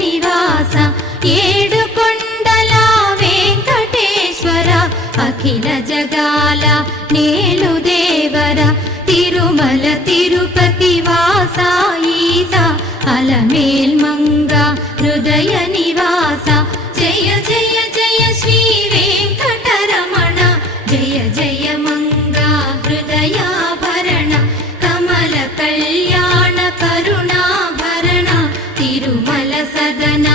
నివాస ఏడుకొండల వెంకటేశ్వర అఖిల జగాల నేలు దేవర తిరుమల తిరుపతి వాస ఈస అలమేల్మంగ హృదయ నివాస జయ జయ జయ శ్రీ వెంకటరమణ జయ జయ మంగ హృదయాభరణ కమల కళ్యాణ కరుణాభరణ తిరుమల సదన